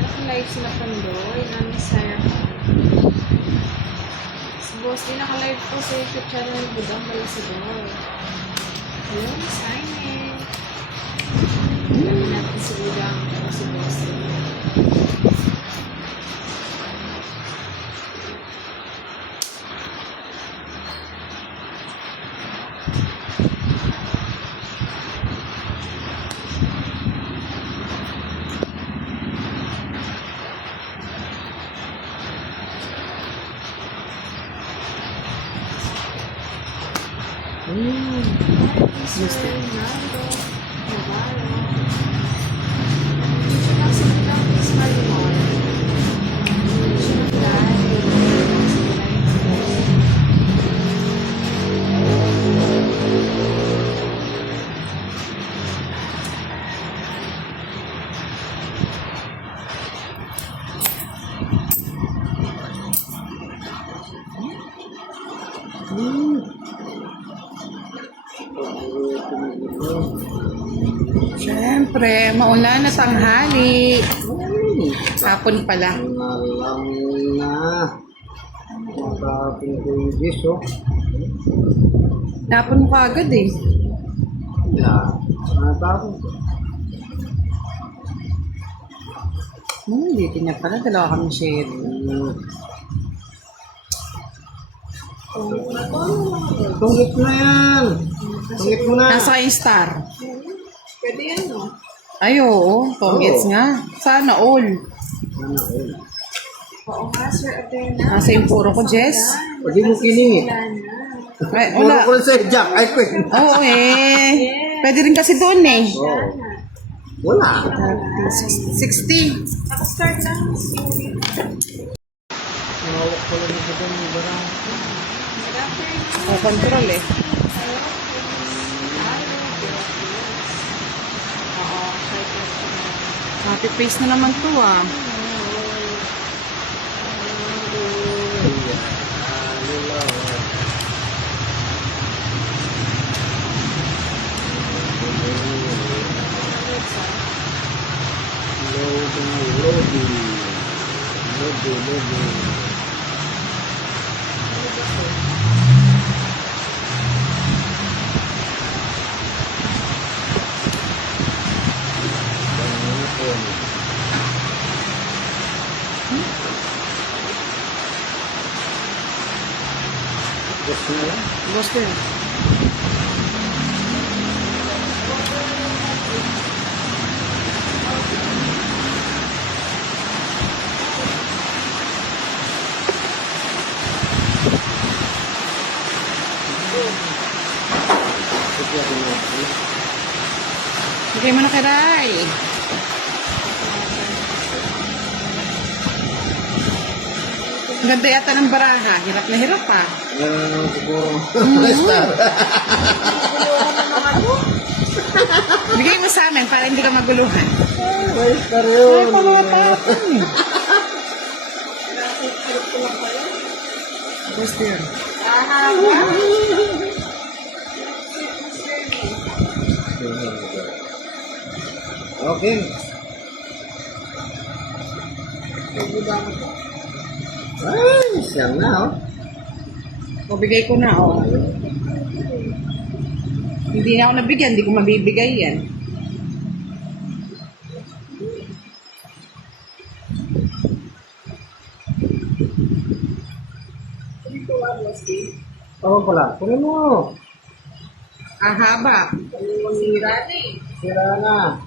Naka-live sila Pandoy. Namin Sarah. Si Boss din naka-live po sa YouTube channel ng Budang Balasador. Hello, Miss Aine. Lagi natin si Budang o si Boss. Mr. Nando Navarro. Siya lang sa Budang Miss Marimar. Siya lang dahil sa Siyempre, maulan na tanghali. Hapon pala. Alam na. Makapin ko yung dish, oh. Hapon mo agad eh. Yeah. Nakapin ko. Dito niya pala. Dalawa kami share. Tunggit na yan. Tunggit mo na. Nasa kayong star. Pwede yan, no? Ay, oo. Tongits nga. Sana all. Ano, eh. Oo nga, Sir Aderna. Nasa yung puro ko, Jess. Pwede mo kiningit. Ay, Puro wala. ko sa Jack. Ay, pwede. Oo eh. Pwede rin kasi doon eh. Oh. Wala. 60. Naka-start lang. Nawak ko lang ito doon. Barang. O, control eh. Copy-paste na naman to ah. Loading. Boss ko yun. Bigay mo na kay Ray. Ang ganda yata ng baraha. Hirap na hirap ah. Siguro. Bigay mo sa amin para hindi ka maguluhan. Ay, star yun. Ay, pamatapan. Boss ko yun. Okay. Ay, siyang na, oh. O, bigay ko na, oh. Hindi na ako nabigyan, hindi ko mabibigay yan. Tama pala. Kunin mo. Ah, haba. Sira na.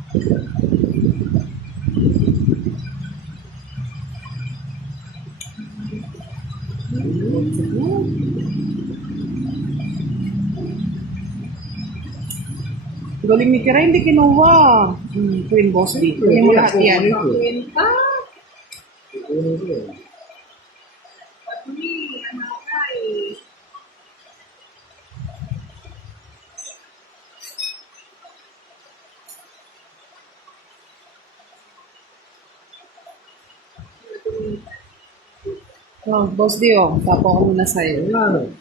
Galing ni Kira, hindi kinuha. Twin boss, di. Kunin mo lahat yan. Kunin ko eh. Oh, boss Dio, tapo ko muna sa'yo. Ano?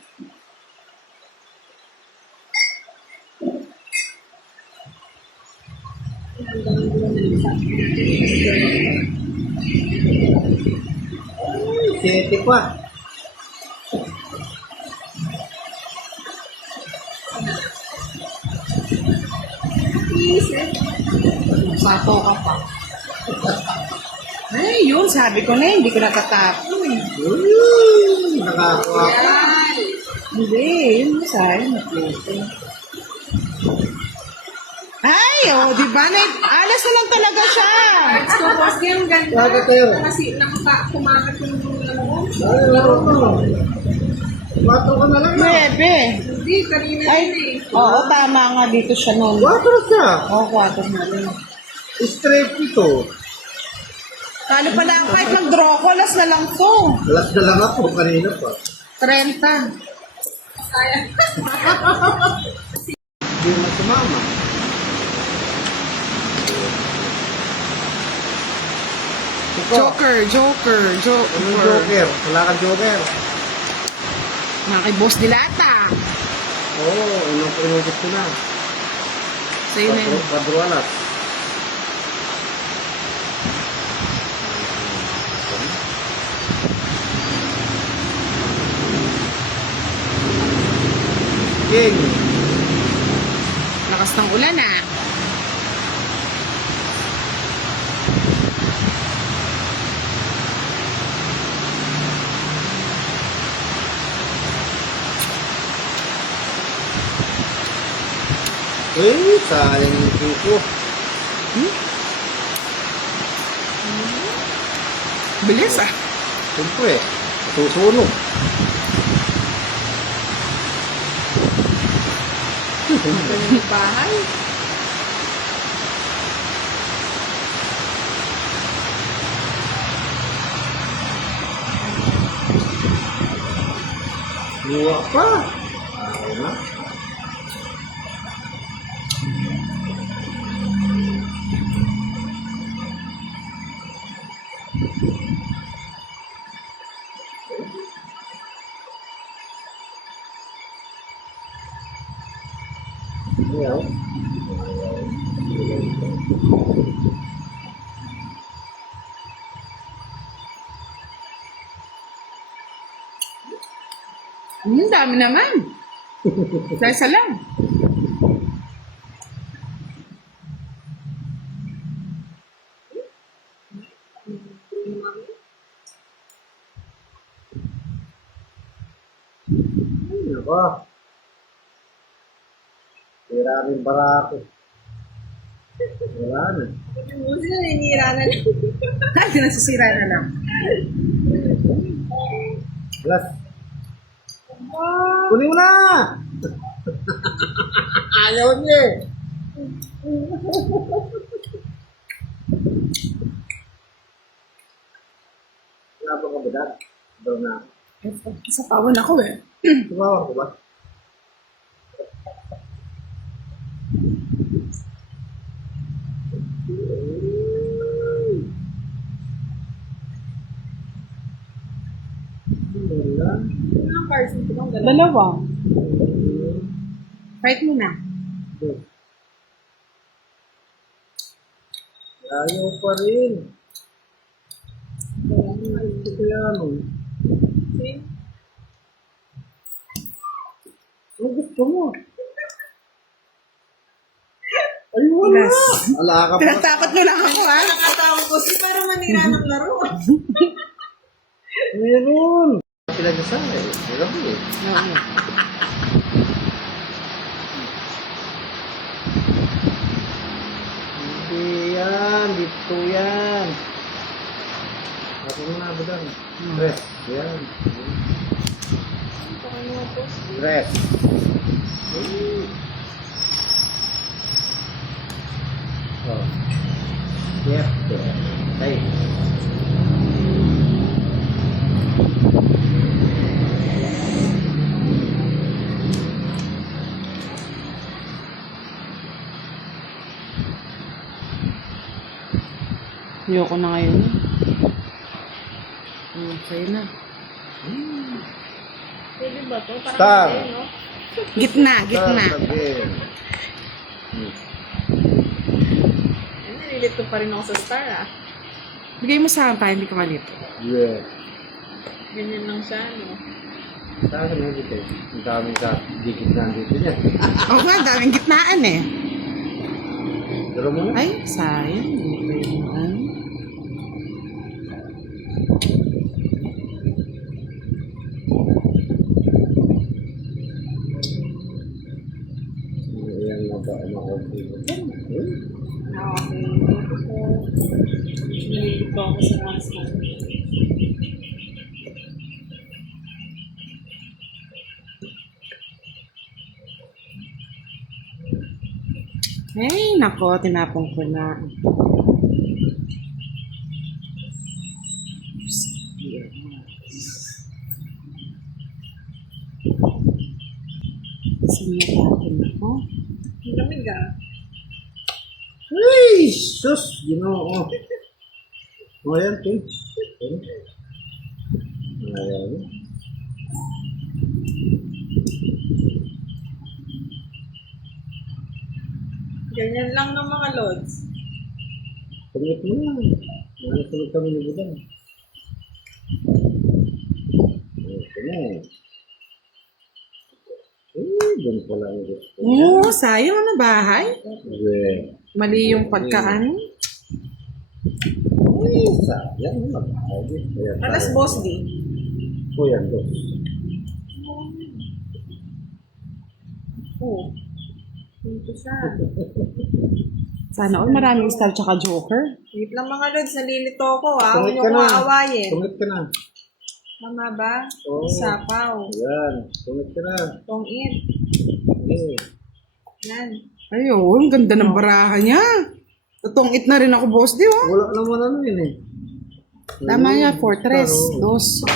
Sete pa. Sato ka pa. Ay, yun, sabi ko na, hindi ko natatapon. Nakakuha ka. Hindi, yun sa'yo, naplito. Ay, oh, di ba? Alas na lang talaga siya. So, boss, yung ganda. Bakit tayo? Kasi kumakat yung laro. Ay, laro mo. Wato ka na lang. Bebe. Hindi, kanina Ay, din eh. oo, tama nga dito siya noon. Wato siya. Oo, 4 na rin. Straight ito. Paano pala, kahit mag-draw ko, alas na lang to. Alas na lang ako kanina pa. 30. Sayang. Hindi mo sumama. Joker. Anong joker? Wala kang joker. Mga kay Boss Dilata. Oo, inubos ko na. Sa'yo na yun. Padrualas. King. Lakas ng ulan ah. Eh, sayang yung kuko. Bilis ah. Siyempre, susunog. Bahay. Luwa pa. Ayaw na. Ayaw. Dami naman. Sa lang. Ano ba? Tira rin barako. Wala na. Yung busi na ninira na lang. Hindi nasisira na lang. Plus. Kunin mo na! Ayaw niya eh. Wala ba ka ba dad? Daw na. Sa pawan ako eh. Tumawa ko ba? Wala. Ang cards nito bang dalawa? Dalawa. Fight mo na. Ayaw pa rin. Ito kaya ano? Ano gusto mo? Ay, wala. Yes. Wala ka pa. Tinatakot mo lang ako ha. Nakatawag ko si para manira ng laro. Meron. Pinag-asay. Meron eh. Hindi yan. Dito yan. Ako na budang. Dress. Yan. Dress. Oh. Left. Right. Ayoko na ngayon. Sa'yo na. Pwede ba to? Parang Star. hindi, no? Gitna. Again. malito pa rin ako sa star ah. Bigay mo sa akin pa, hindi ka malito. Yeah. Ganyan lang siya, no? Sa akin na dito. Ang daming ka dikit na dito niya. Oo nga, daming gitnaan eh. Pero mo na. Ay, sayang. Hindi ko yun, ano. Ayan na ba? Ano ko? Okay. Nalilito ako sa rasta. Ay, nako, tinapong ko na. Sinatapon ako. Ang lamig ah. Ay, sus! Ginoo. O, ayan, Tim. Ayan. Ganyan lang ng mga lods. Pagkat mo na. Nanasunod kami ni Budang. Ito na. Doon pala ang gusto. Oo, sayang na bahay. Okay. Mali yung pagkaan. Ay, sayang. Magkakabi. Ayan, Alas sayang. boss di. O, yan, dos. Oo. Ito siya. Sana all maraming star tsaka joker. Wait lang mga lods, nalilito ako ah. Huwag Tumit niyo ka ko na. aawayin. Tumit ka na. Mama ba? Oo. Isapaw. Ayan. Tumit ka na. Tongit. Okay. Yan. Ayun, ganda ng baraha niya. Tutungit na rin ako, boss, di ba? Wala naman ano yun eh. Tama niya, Fortress. Dos.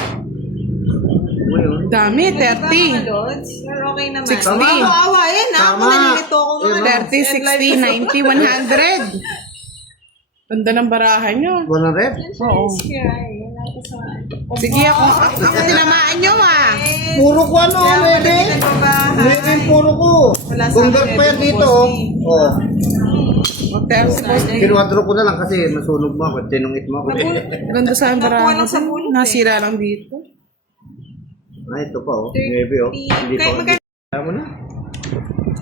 Ngayon. Dami, Mga 30. lods, pero okay naman. 60. Huwag mo aawayin ah. Ako Tama. nalilito ako mga lods. 30, 60, 90, 100. Ganda ng baraha niyo. 100? Oo. Sige, ako tinamaan niyo ah. Puro ko ano, Lebe? Lebe, puro ko. Kung pa yan dito, oh. Hotel si boss. Kinuwadro ko na lang kasi nasunog mo ako, tinungit mo ako. Ganda sa ang baraha. Nakuha lang sa bulot eh. Nasira lang dito. Ah, ito pa oh. Lebe oh. Hindi pa. Kaya mo na.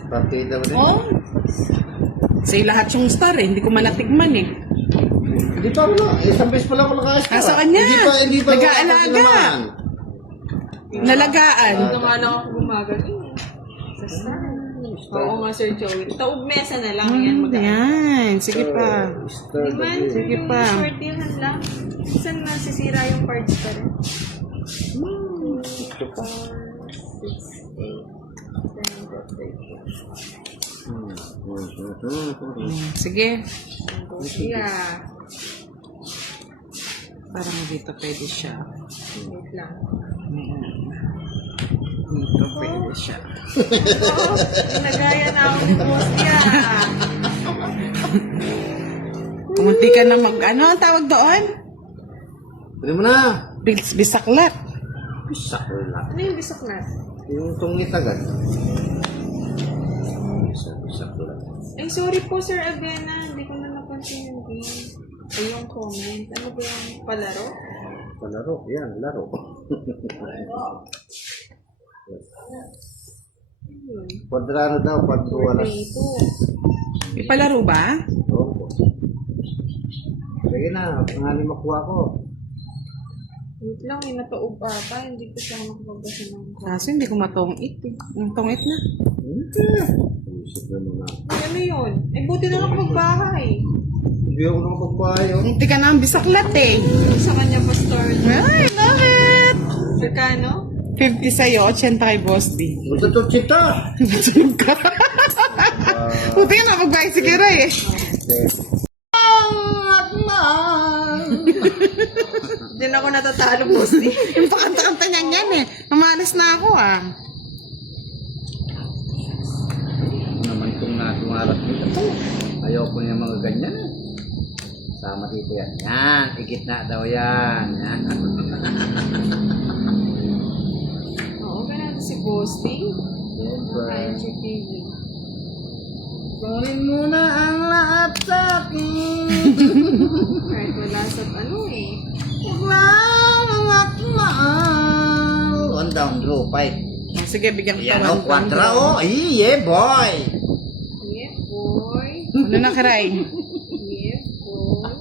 Partida mo din. Oh. Say lahat yung star eh. Hindi ko malatigman eh. Hindi pa mo na. Isang beses pa lang ako nakasya. Ah, sa kanya. Hindi pa. Nag-aalaga. Nalagaan. Ito nga lang ako gumagaling. Sa star. Oo nga, Sir Joey. Taob mesa na lang yan. Yan. Sige pa. Star Di man, Sige yung pa. short yun lang. Minsan nasisira yung parts pa rin. 4, 6, 8, 10, 12, 13. Sige. Yeah. Parang dito pwede siya. Wait lang. Dito pwede siya. Oh, nagaya na ako ni Boss yeah. Kumunti ka na ano ang tawag doon? Pwede mo na. Bisaklat. Sakla. Ano yung bisok na? Yung tungit agad. Sakla. Ay, sorry po, Sir Avena. Hindi ko na napansin yung game. Ay, yung comment. Ano ba yung palaro? Palaro. Yan, laro. Yun. Kwadrano daw, pagkuwalas. Ito. May palaro ba? Oo. Sige na, pangalim makuha ko. Wait lang, may nataob ata. Hindi ko siya makapagbasa ng Kaso hindi ko matungit eh. Ang tungit na. Isip na mga. Ay, ano yun? Eh, buti na lang ako magbahay. Hindi ako nakapagpayo. Kumunti ka na ang bisaklat eh. Sa kanya pa store. Ay, love it! Magkano? 50 sa'yo, 80 kay Boss D. Matutot kita! Matulog ka. Buti ka na magbahay si Kira eh. Diyan ako natatalo, Boss D. Yung pakanta-kanta niyan yan eh. Namalas na ako ah. Naman itong natumarap dito. Ayaw ko yung mga ganyan. Sama dito yan. Yan, igit na daw yan. Yan. Oo, ganun si Boss D. Siyempre. Kain si TV. Kunin mo na ang lahat sa akin. Kahit wala sa ano eh. Huwag lang ang aking mahal. One down, draw, fight. Oh, sige, bigyan kita Yan o, 1 quadra o. Yeah, boy. Yeah, boy. Ano na, Kiray? Yeah, boy.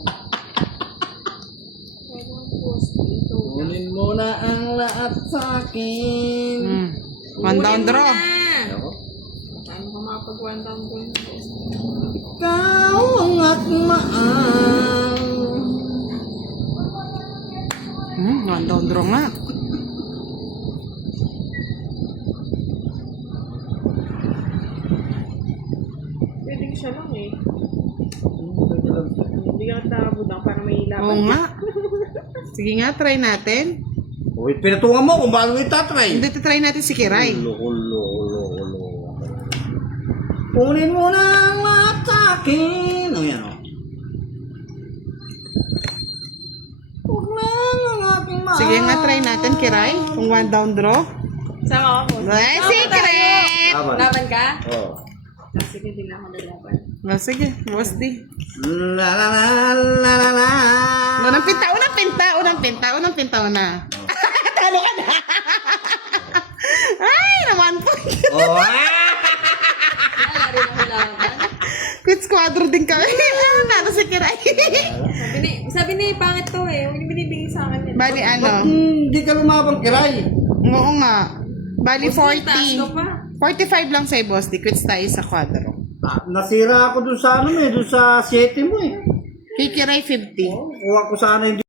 Parang post dito. Kunin mo na ang lahat sa akin. 1 down draw. Ako? Paano ka makapag-one down doon? Ikaw ang aking mahal. 1 down draw nga. Pwede siya lang eh. Hindi ka nakabudang para may ilaban. Oo nga. Sige nga, try natin. Uy, pinatungan mo kung paano itatry. Hindi, try natin si Kiray. Hulo. Kunin mo na ang lahat sa akin. O yan o. Huwag lang ang aking mahal. Sige nga, try natin, Kiray. Kung 1 down draw. Sama ako. Ay, secret! Laban. Laban ka? Oo. Sige, hindi na ako lalaban. Oh, sige, boss D. La la la la la la. Unang pinta na. Talo ka na. Ay, naman po. Oh, Wala rin ako laban. Quit squadro din kami. Nano si Kiray. Sabi ni, pangit to eh. Huwag binibigay sa akin yan. Bali ano? hindi ka lumabang, Kiray. Oo nga. Bali Taas ko 40. pa. 45 lang sa'yo, boss D. Quits tayo sa quadro. Nasira ako dun sa ano dun sa 7 mo eh. Kay Kiray 50. Kuha ko sana hindi.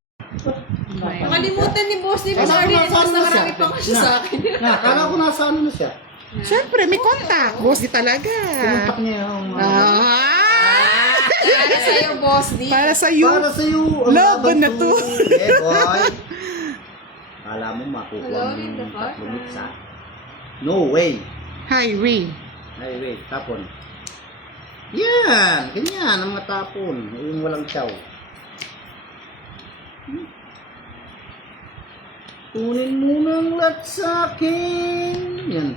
Nakalimutan ni boss ni Kala ko Sorry, nasa mas ano na siya. nakarami pa kasi sa akin. Kala ko nasa ano na siya. Siyempre, may contact. Boss D talaga. Pinuntak niya yung Ah! Para sa'yo, boss D. Para sa'yo. Para sa'yo. Laban na to. Yeah, boy. Kala mo makukuha Hello, mo Linda yung Bata. 3 minutes ha? No way. Highway. Ay, wait. Tapon. Yan. Ganyan ang mga tapon. Yung walang chow. Kunin mo ng lahat sa akin. Yan.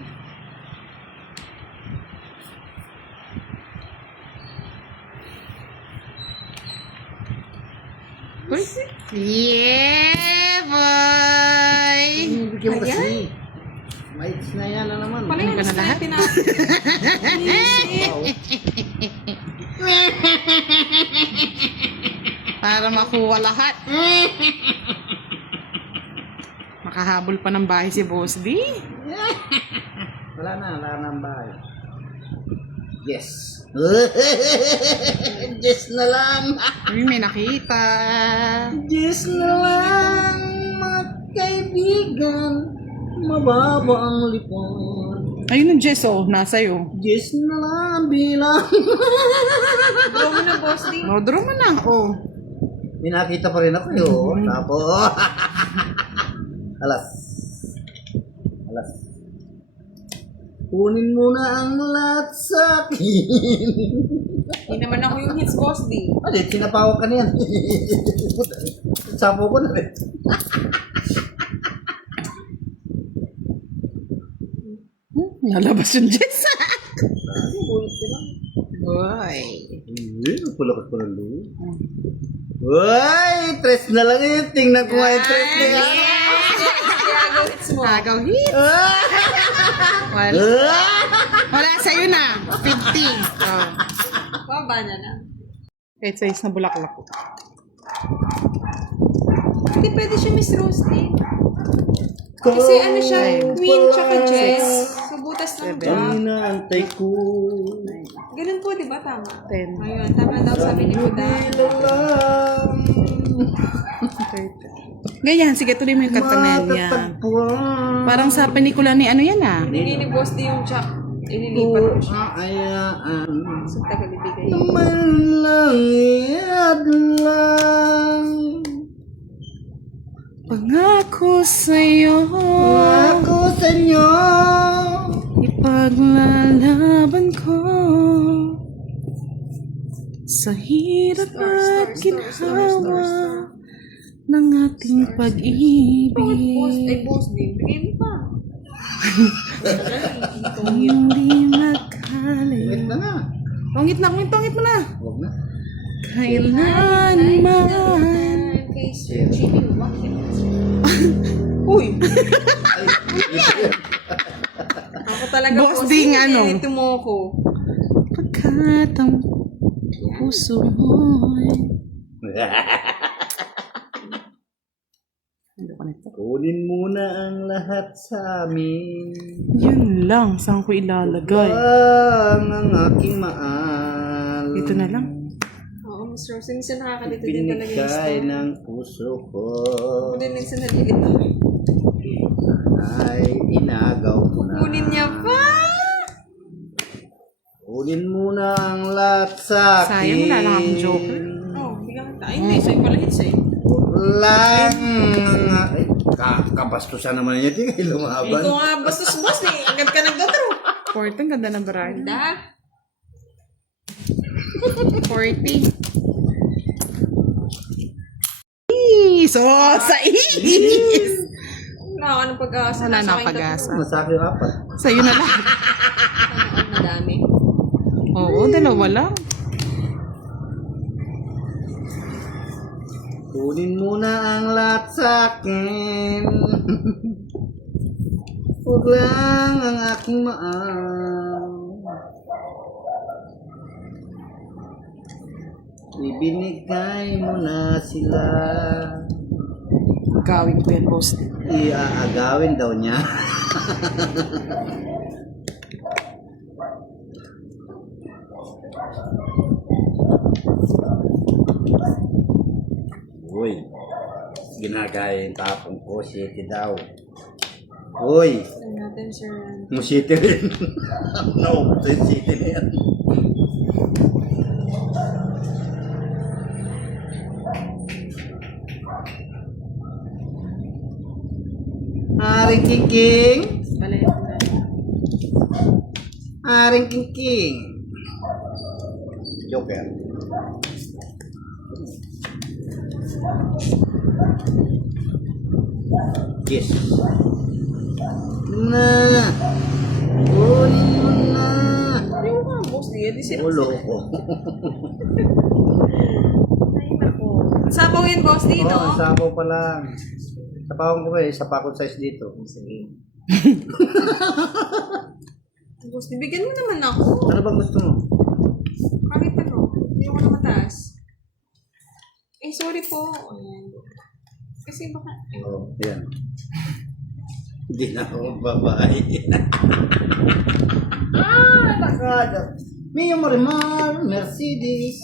Yeah, boy! Bigyan mo kasi. Mites na yan na naman. Pala Ano yung ka na gusto lahat? natin Para makuha lahat. Makahabol pa ng bahay si Boss D. Wala na ang bahay. Yes. Yes na lang. Uy, may nakita. Yes na lang, mga kaibigan. Mababa ang lipon. Ayun ang Jess, oh. Nasa'yo. Yes na lang bilang. Draw mo na, boss D. Oh, draw mo na. Oh. Pinakita pa rin ako yun. Tapos. Alas. Kunin mo na ang lahat sa akin. Hindi naman ako yung hits, boss D. Ano, sinapawag ka na yan. Sapo ko na rin. Nalabas yung Jess. Ulit ko lang. Boy. Pulakot ko ng luwi. Uy, tres na lang yun. Tingnan ko nga yung tres na yan. Tiago, hits mo. Agaw hit. Wala. Wala sa'yo na. 50. Oh. Baba na na. Kahit size na bulaklak ko. Hindi pwede siya Miss Roasting. Kasi ano siya, queen tsaka chess. So, butas ng Ang jack. inaantay ko. Ganun po, di ba? Tama. 10. Ayun, tama daw sabi ni Buda. Ganyan, sige, tuloy mo yung kanta na yan. Matatagpuan. Parang sa pelikula ni ano yan ah. Hindi ni boss di yung jack. Ililipat ko siya. Ayaan. So, tagalibigay. Naman lang iadlang. Pangako sa'yo, Ako sa inyo. ipaglalaban ko sa hirap at ginhawa ng ating Bakit boss? Ay, pag-ibig. boss din. Bigay mo pa. Hindi Wait magkalit. na nga. Tongit na, tongit mo na. Huwag na. Kailanman. Kay Sir Jimmy Watkins. Uy! Ako talaga Boss Ding, ano? Nilito mo ko. Pagkat ang puso mo'y... Kunin mo na ang lahat sa amin. Yun lang. Saan ko ilalagay? Ang aking mahal. Ito na lang. Oo, Mr. Rose. Minsan nakakalito din talaga yung Binigay story. ng puso ko. Ako din minsan nalilito. Ay, inagaw mo na. Kunin niya pa! Kunin mo na ang lahat sa akin. Sayang, wala lang akong joker. Oh, bigyan kita. Ay, hindi. Sa'yo pala hits eh. Lang. Ay, kabastusan naman niya. Di kayo lumaban. Ikaw nga bastos boss eh. Agad ka nagdodro. 40, ganda ng brand. Da. 40. So, sa is! Wala ka ng pag-asa. Wala Nasa na akin pag-asa. Masakit yung apat. Sa'yo na lang. tatlo. Madami. Oo, dalawa lang. Kunin mo na ang lahat sa akin. Huwag lang ang aking mahal. Ibinigay mo na sila. Gawin ko yan, boss. Iaagawin daw niya. Uy, ginagaya yung tapong ko, city daw. Uy, Ano natin, sir? musiti rin. No, sa city na yan. Aring King. Balay ako na. Aring King. Joker. Yes. Na. Kunin mo na. Hindi ko nga, boss. Di sila. Ulo ko. Ay, nako. Ang sabaw yan, boss, dito. Oo, sabaw pa lang. Sapawan ko kayo, sa pakot size dito. Boss, bibigyan mo naman ako. Ano bang gusto mo? Kahit ano. Hindi ako na mataas. Eh, sorry po. Ayan. Kasi baka... Ay, Oh, yan. Hindi na ako babae. Nakada. Mio Marimar, Mercedes.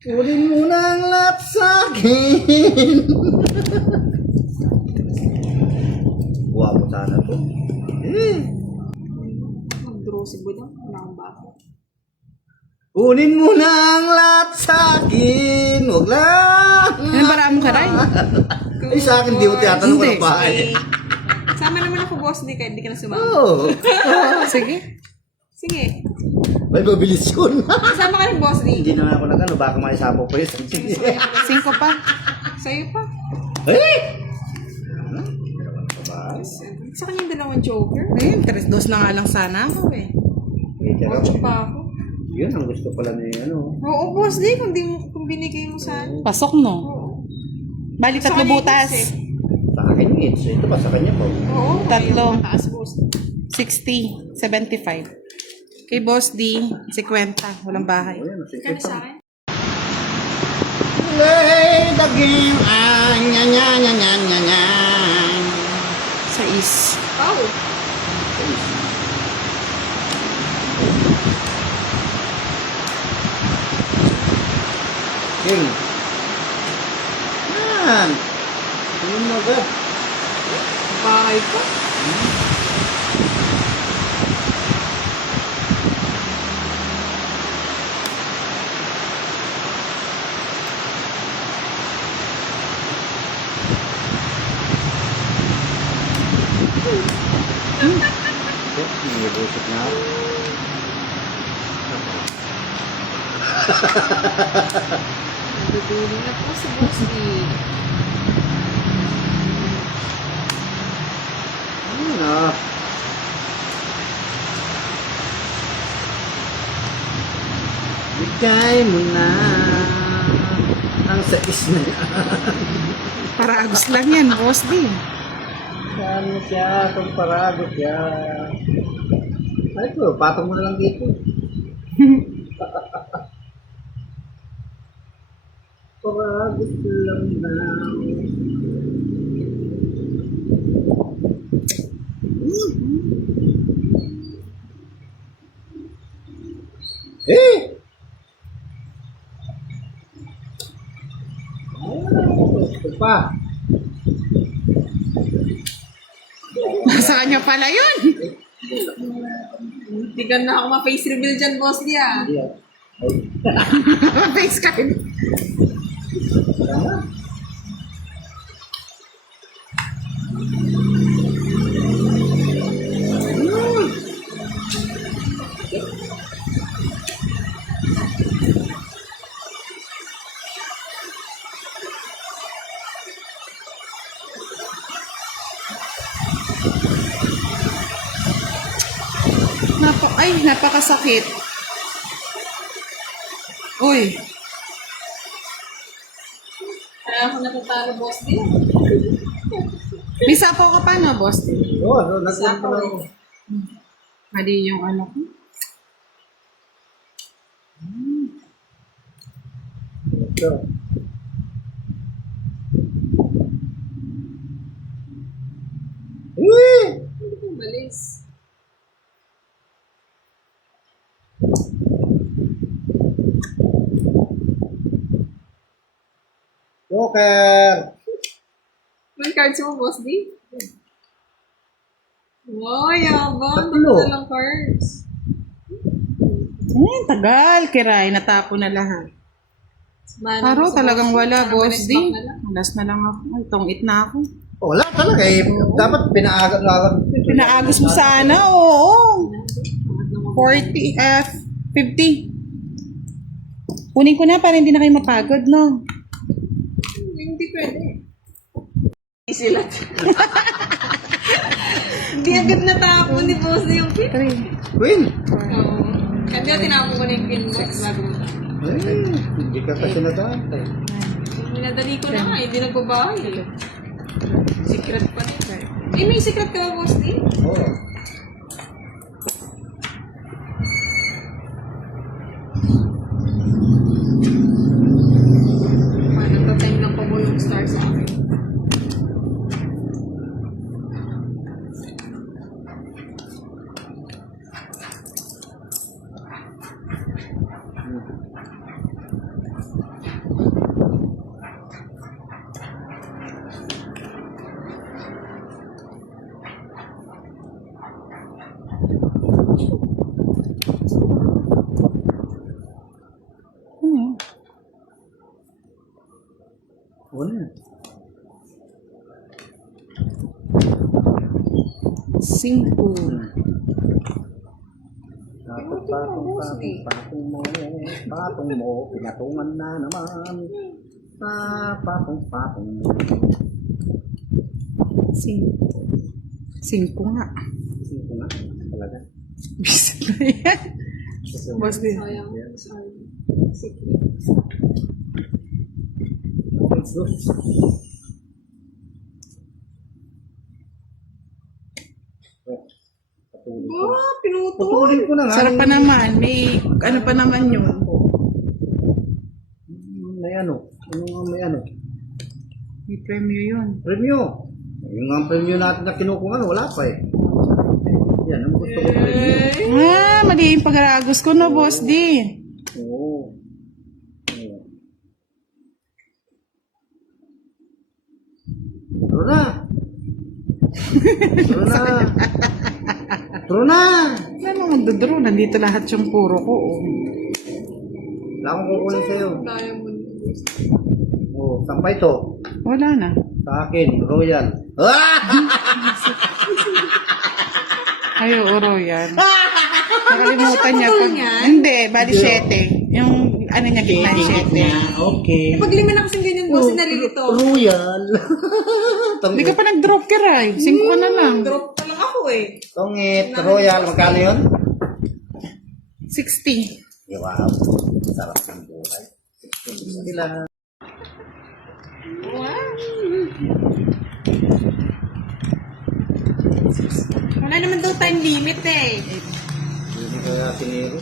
Kunin mo na ang lahat sa akin. Guwapo sana to. mag-draw si Budang. Wala akong bako. Kunin mo na ang lahat sa akin. Huwag lang. Ano paraan mo ka rin? Ay, sa akin, di ko tiyatanong ko Hindi. ng bahay. Sama naman ako, boss. Di ka na sumama. Oo. Sige. Sige. May mabilis yun. Sama ka rin, boss. Di. Hindi na nga ako nagano, baka may sapo pa yun. 5 pa. Sa'yo pa. Eh! Sa kanya yung dalawang joker. Ayun, 3-2 na nga lang sana ako eh. Ocho pa ako. Yun ang gusto pala niya, ano. Oo, boss. Di. Kung binigay mo sa... Pasok no. Oo. Bali, Sa 3 kanya butas. yung hits eh. Sa akin yung hits. Ito pa sa kanya po. Oo. Tatlo. Ayun, mataas, boss. 60, 75. Kay Boss D, 50. Walang bahay. Ayan, Kaya sa akin. Play the game. Ah, nya nya nya nya nya nya. 6. Oh. King. Yan. Tingin mo ba? Bahay ko. Nilibusot na ako. Natutulong na po si boss D. Ano na? Ikay mo na ang sais na yan. Para agos lang yan, boss D. Saan mo siya kung paragot siya? Ay ko, patong mo na lang dito. Paragot lang na. Eh! Ito pa. Sa kanya pala yun. Bigyan na ako ma-face reveal dyan, boss niya. Hindi ah. Face card. Tama. Napakasakit. Uy, Kaya ako natatalo, boss niya. may sapaw ka pa no, boss? Oo, nagsasabi ko lang. Mali yung ano ko. Ito. Uy! Balis. Joker! May cards mo, boss D? Wow, yabang. Tatlo. Tatlo lang cards. Tagal. Kiray, natapo na lahat. Paro, talagang wala, boss D. Malas na lang ako. Ay, tongit na ako. Wala talaga eh. Dapat pinaagat-agat. Pinaagos mo sana, oo. 40, 50. Kunin ko na para hindi na kayo mapagod, no? Hindi pwede. Isilat. Hindi agad natapon ni boss D yung pin. 3. Queen! Oo. Kaya tinapon ko na yung pin, boss. Bago mo. Ay, hindi ka kasi natantay. Minadali ko na nga, hindi nagbabahay eh. Secret pa rin. Eh, may secret ka ba, boss D? Oo. Nagta-time lang pa mo yung star sa akin. Ano? 5. Patong mo, pinatungan na naman. Patong mo. 5 nga. Sino nga? Talaga. Bisit na yan. Boss D. Sayang. Sorry. Secret. Ah, pinutol. Putulin ko na nga. Sarap pa naman. May ano pa naman yun. May ano? May ano? May premyo yun. Premyo. Yung nga premyo natin na kinukuha, wala pa eh. Yan, ang gusto ko premyo. Mali yung pag-aragos ko no, boss D. Oo. Turo na! Turo na! Turo na! Ano magdodro? Nandito lahat yung puro ko. Oh. Wala akong kukunin sa'yo. Diamond. Oo, sampay to. Wala na. Sa akin, Royal. Ah! Ay, oro yan. Nakalimutan niya. Hindi, bali 7. Yung ano niya, gitna 7. Okay. Pag lima na kasing ganyan, boss, nalilito. Royal. Hindi ka pa nag-drop ka, Ray. 5 ka na lang. Drop pa lang ako eh. Tongit, Royal. Magkano yun? 60. Wow. Sarap ng buhay. Sila. Wala naman daw time limit eh. Hindi kaya siniro.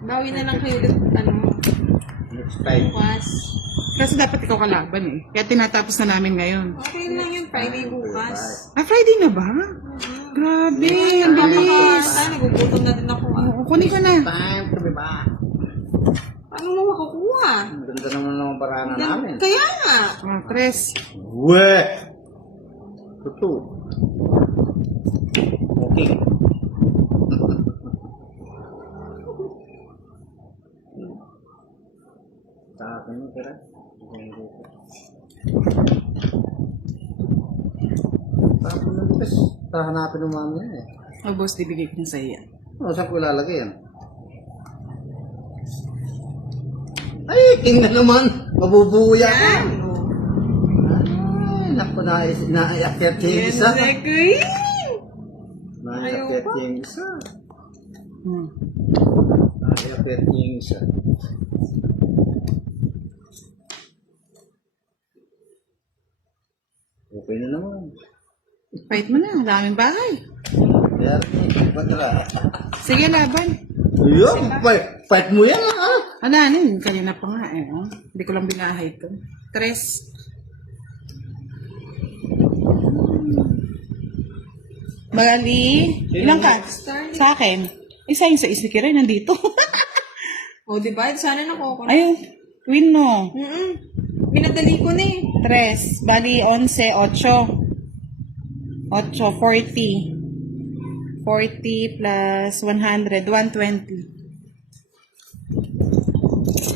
Bawi na lang kayo dito, ano, Next time. bukas. Kasi dapat ikaw kalaban eh. Kaya tinatapos na namin ngayon. Okay lang yun, Friday bukas. Ah, Friday na ba? Grabe, ang bilis. Nagugutom na din ako. Oo, kunin ko na. Time to be back. Paano mo makukuha? Ang ganda naman ng parana namin. Kaya nga. Ah, tres. We! Tutu. Okay. Sa akin yung tira. Tapos na lipas. Hahanapin ng mami yan eh. Oh, boss, bibigay ko na sa iya. Ano, saan ko ilalagay yan? Ay, tingnan naman. Mabubuya ka. Yan. Ay, naku, naiakyat yung isa. Exactly. Naiakyat yung isa. Hmm. Naiakyat yung isa. Okay na naman. Fight mo na, ang daming bagay. Kaya, patra. Sige, laban. Ayun, fight mo yan ah. Ano, ano, kanina pa nga eh. Oh. Hindi ko lang binahay ito. Tres. Bali, ilang ka? Sa akin. Isa yung sa isiki rin, nandito. O, diba? Sana nakuha. Ayun, queen mo. Binadali ko na eh. Tres. Bali, 11, 8. 8, 40. 40 plus 100, 120.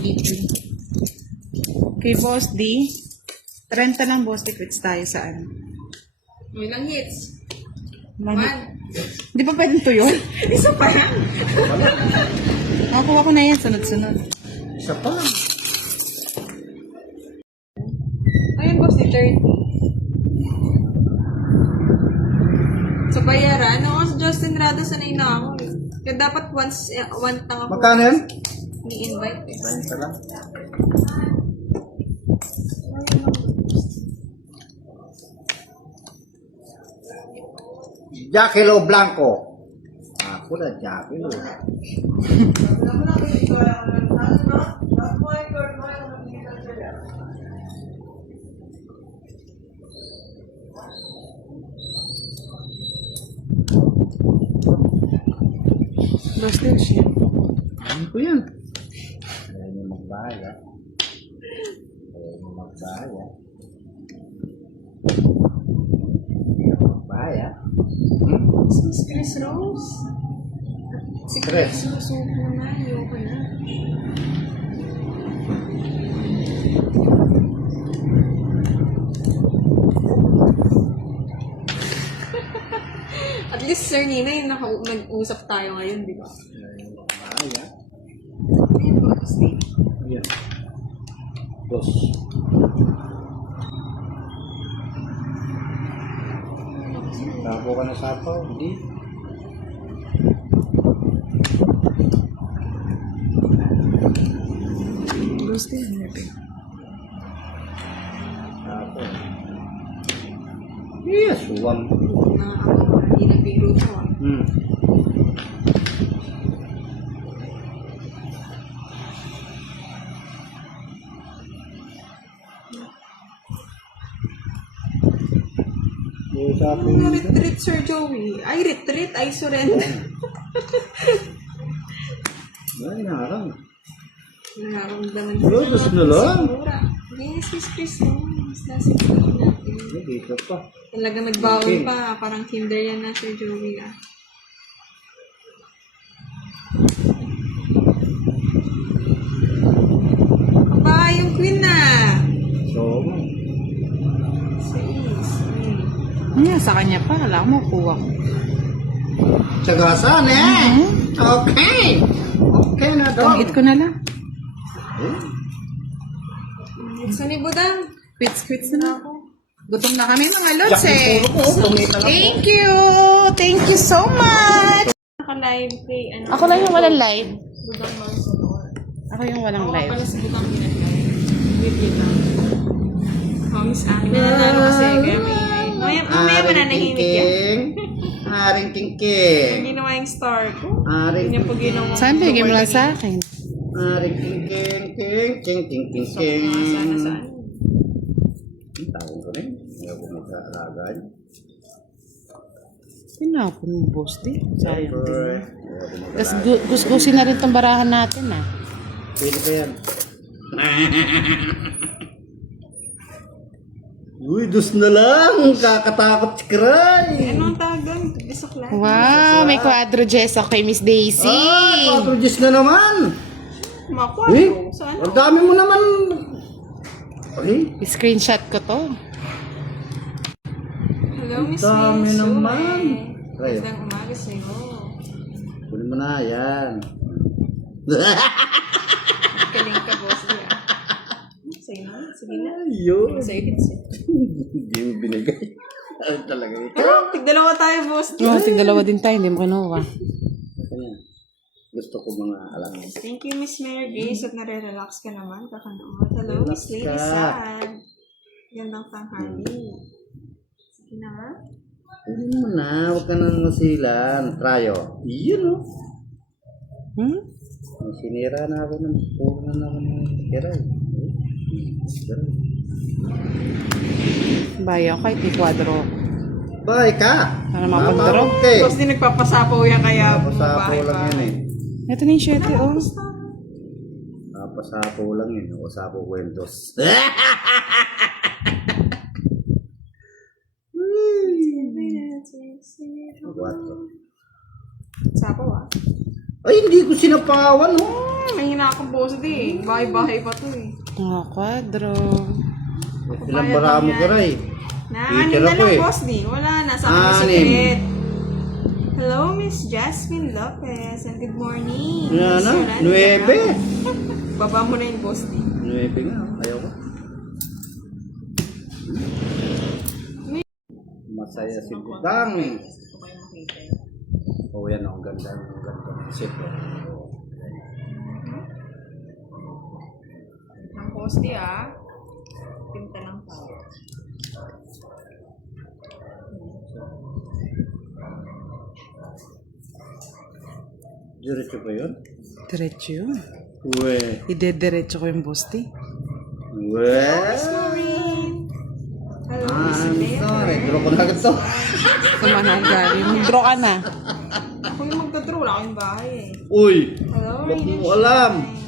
80. Okay, Boss D. 30 lang, Boss D. Quits tayo sa ano. May lang hits. Mami- One. Di ba pwedeng tuyo? Isa pa yan. Nakakuha ko na yan, sunod-sunod. Isa pa. Ayun, boss, ni 30. Sa bayaran, no? Sa Justin Rado, sanay na ako eh. Kaya dapat once, one tang ako. Magkano yan? Ni-invite eh. 30 lang. Jackilo Blanco. Ako na, Jackilo. Boss D, shit. Ano ko yan? Ayaw niyo magbaya. Ayaw niyo magbaya. Ayaw magbaya. Miss Chris Rose. Si Chris. Chris Rose, suko na. Ayoko na. At least, Sir Nina, yung nag-usap tayo ngayon, di ba? Ayaw niyo magbaya. Ayun, boss. Ayan. Dos. Tapo ka na sapaw, hindi? Boss D, hanapin. Tapo. Yes, one. Na ako, hindi nagbiro ko. Sapo. Retreat, Sir Joey. Ay, retreat. Ay, surrender. Ay, nakarang. Nararamdaman Wala, das na lang. Yes, Miss Chris. Mas nasa natin. Ay, dito pa. Talaga nagbaon pa. Parang kinder yan na, Sir Joey. Ah. Aba, yung queen na. So, Sais. Ano, sa kanya pa, wala ko makuha ko. tsagasan eh. Okay. Okay na daw. Pangit ko na lang. Gusto ni Budang. Quits na ako. Gutom na kami mga lods Jack, eh. yung puro ko, tumita lang. Thank you! Thank you so much! live kay ano. Ako lang yung walang live. Budang Marcelor. Ako yung walang Ako live. pala sa Budang pinag-live. Video lang. Oh, Miss Ami. Nanalo kasi kaya may mamaya mananahimik yan. Haring Kingking. Ginawa yung star ko. Haring Hindi niya po ginawa. Saan bigyan mo lang sa akin? Haring Kingking. King. Sana saan. Ang tawag ko rin. Ayaw ko magkaalagaan. Pinapon mo, boss, di. Sayang din. Ayaw ko Tapos magkaalagaan. gusgusin na rin tong barahan natin, ah. Pwede pa yan. Uy, dos na lang. Kakatakot si Cry. Ano ang tawag doon? Bisok lang. Wow, may quadro Jess kay Miss Daisy. Quadro-gis na naman. Makwa. Eh, Saan? ang dami mo naman. Ay, Screenshot ko to. Hello, Miss dami Miss. naman. Ay. Magandang umaga sa'yo. kunin mo na, yan. Galing ka, boss. Sa'yo na. Sige na. Ayun. Sa'yo headset. Hindi mo binigay. Ay, talaga ito. Pero, tigdalawa tayo, boss. Oh, tig-dalawa din tayo, hindi mo kinuha. Ayan. Gusto ko mga alam. Thank you, Miss Mary Grace. At nare-relax ka naman. Kakanood. Hello, Miss Lady Relax ka. Sad. Gandang tanghali. Sige na nga. Kunin mo na, huwag ka nang masilan. Tryo. Iyon, oh. Hmm? Sinira na ako ng puno na ako ng kiray. Bayaw kahit may quadro. Bye ka! Para mapagdaro. Okay. Boss, di nagpapasapaw yan kaya Papasapo bumabahay lang pa. yan eh. Ito na yung 7, oh. Papasapo lang yun. O sapo kwentos. Sapaw ah. Ay, hindi ko sinapawan, oh. May hina akong boss di. Bahay-bahay pa to eh. Oh, quadro. Ilang bara mo kiray. Anim Teacher na ako lang, eh. boss di. Wala na. Sa akin Anim. secret. Hello, Miss Jasmine Lopez. And good morning. Yan na, Miss Yolanda. 9. Baba mo na yung boss di. 9 nga, ayaw ko. Masaya si Budang. Oh, yan ang ganda ng shit. Ang boss di ah. Pinta lang tayo. Diretso ba yun? Diretso yun. Uwe. Ide-diretso ko yung boss, di. Uwe. Hello, Miss I'm Lea. sorry. Draw ko na agad to. Kumana ang gali. Mag-draw ka na. Ako yung magdodro. Wala akong bahay eh. Uy. Hello, Ba't Radio mo alam? Shine.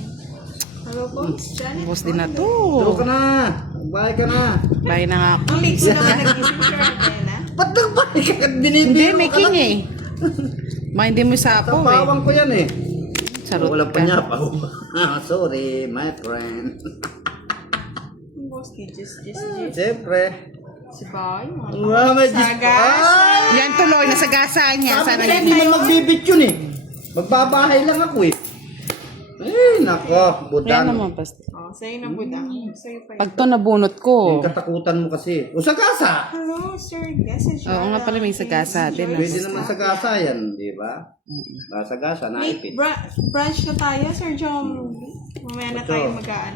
Hello po, Miss Janet. Boss din na to. Draw ka na. Magbay ka na. Bye na nga ako. Ang mix na naman nag-isip siya, Bella. Ba't nagbay ka? Hindi, Binibiro may ka king lang. eh. Hindi mo sapaw eh. Tapawang ko yan eh. Sarot Walang ka. panyapaw. Sorry, my friend. Ang boss di, just. Siyempre. Si Bay. Wow, may Sagas. Yan tuloy, nasa gasa niya. Sabi Sana ko, hindi man magbibit yun eh. Magbabahay lang ako eh. Eh, nako, Yan budang. naman, basta. Oh, sa'yo na budang. Sa'yo pa yun. Pag to nabunot ko. Yung katakutan mo kasi. O sa gasa. Hello, Sir Message. Oo nga pala, may sagasa din. Pwede naman sa gasa yan, di ba? Sa gasa, May naipit. branch na tayo, Sir John. Mamaya na tayo mag-aan.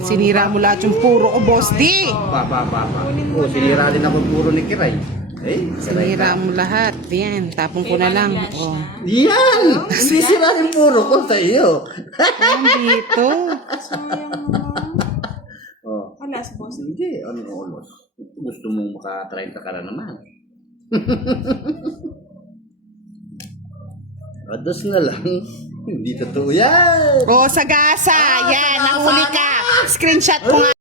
Sinira mo lahat yung puro ko, boss di. Ba. O, sinira din ako puro ni Kiray. Eh, Sinira mo lahat. Yan, tapong ko na lang. Oh. yan! Hindi sira yung puro ko sa iyo. Nandito. Sayang naman. Oh. Alas, boss. Hindi, ano ulos. Gusto mong maka-30 ka na naman. Ados na lang. Hindi totoo yan. Oh, sa gasa. Yan, nahuli ka. Screenshot ko nga.